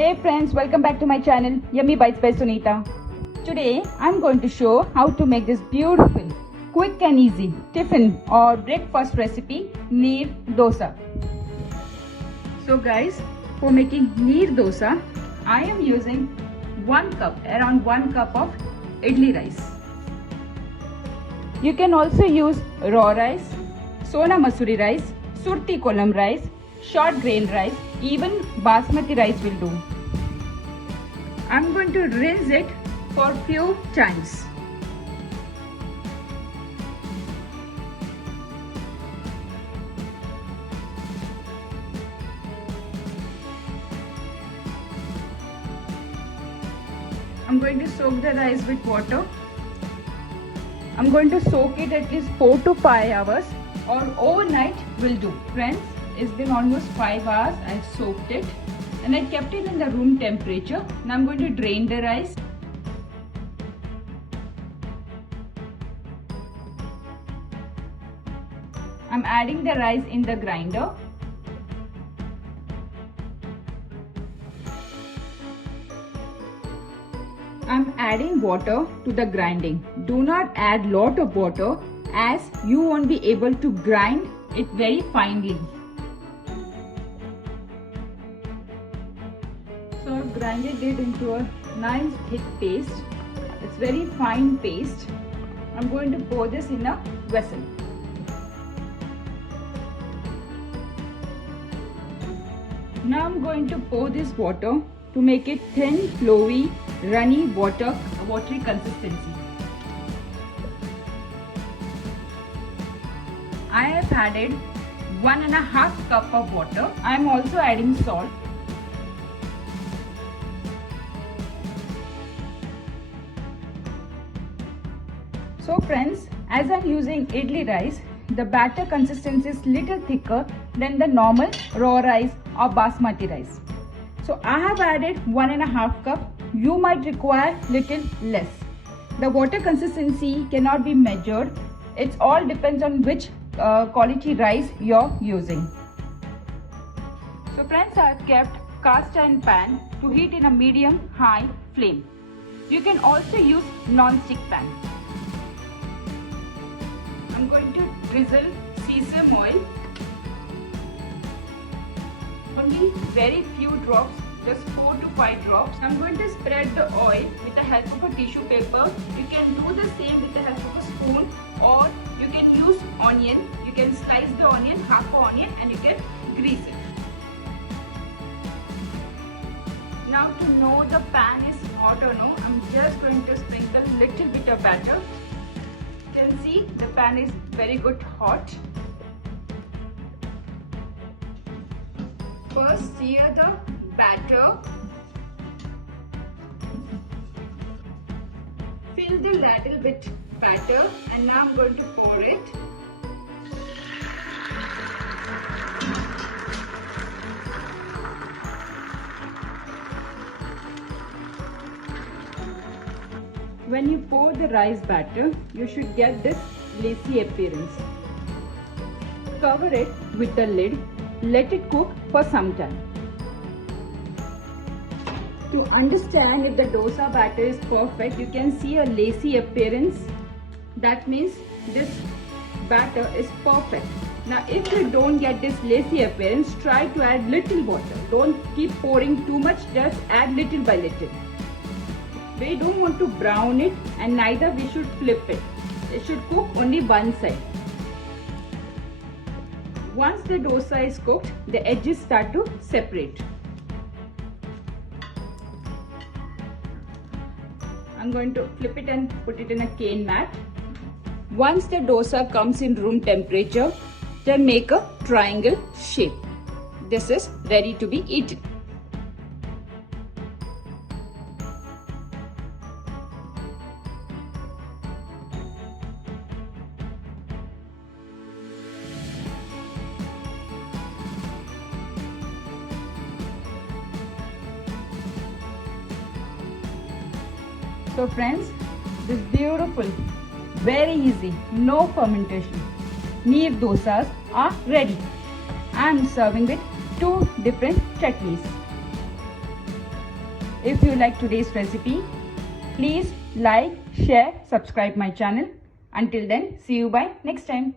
Hey friends, welcome back to my channel Yummy Bites by Sunita. Today I'm going to show how to make this beautiful, quick and easy tiffin or breakfast recipe Neer Dosa. So guys, for making Neer Dosa, I am using around 1 cup of Idli rice. You can also use raw rice, Sona Masuri rice, Surti Kolam rice, short grain rice, even Basmati rice will do. I'm going to rinse it for few times. I'm going to soak the rice with water. I'm going to soak it at least 4 to 5 hours or overnight will do. Friends, it's been almost 5 hours. I've soaked it and I kept it in the room temperature. Now I'm going to drain the rice. I'm adding the rice in the grinder. I'm adding water to the grinding. Do not add lot of water as you won't be able to grind it very finely. So I've grinded it into a nice thick paste. It's very fine paste. I'm going to pour this in a vessel. Now I'm going to pour this water to make it thin, flowy, runny, watery consistency. I have added 1.5 cup of water. I am also adding salt. So friends, as I am using idli rice, the batter consistency is little thicker than the normal raw rice or basmati rice. So I have added 1.5 cup. You might require little less. The water consistency cannot be measured. It all depends on which quality rice you're using. So friends, I have kept cast iron pan to heat in a medium-high flame. You can also use non-stick pan. I'm going to drizzle sesame oil. Only very few drops, just 4 to 5 drops. I'm going to spread the oil with the help of a tissue paper. You can do the same with the help of a spoon, or you can use onion. You can slice the onion, half an onion, and you can grease it. Now to know the pan is hot or no, I'm just going to sprinkle a little bit of batter. You can see the pan is very good hot. First sear the batter. Fill the ladle with batter and now I'm going to pour it. When you pour the rice batter, you should get this lacy appearance. Cover it with the lid. Let it cook for some time. To understand if the dosa batter is perfect, you can see a lacy appearance. That means this batter is perfect. Now if you don't get this lacy appearance, try to add little water. Don't keep pouring too much, just add little by little. We don't want to brown it and neither we should flip it. It should cook only one side. Once the dosa is cooked, the edges start to separate. I'm going to flip it and put it in a cane mat. Once the dosa comes in room temperature, then make a triangle shape. This is ready to be eaten. So friends, this beautiful, very easy, no fermentation Neer dosas are ready. I am serving with 2 different chutneys. If you like today's recipe, please like, share, subscribe my channel. Until then, see you by next time.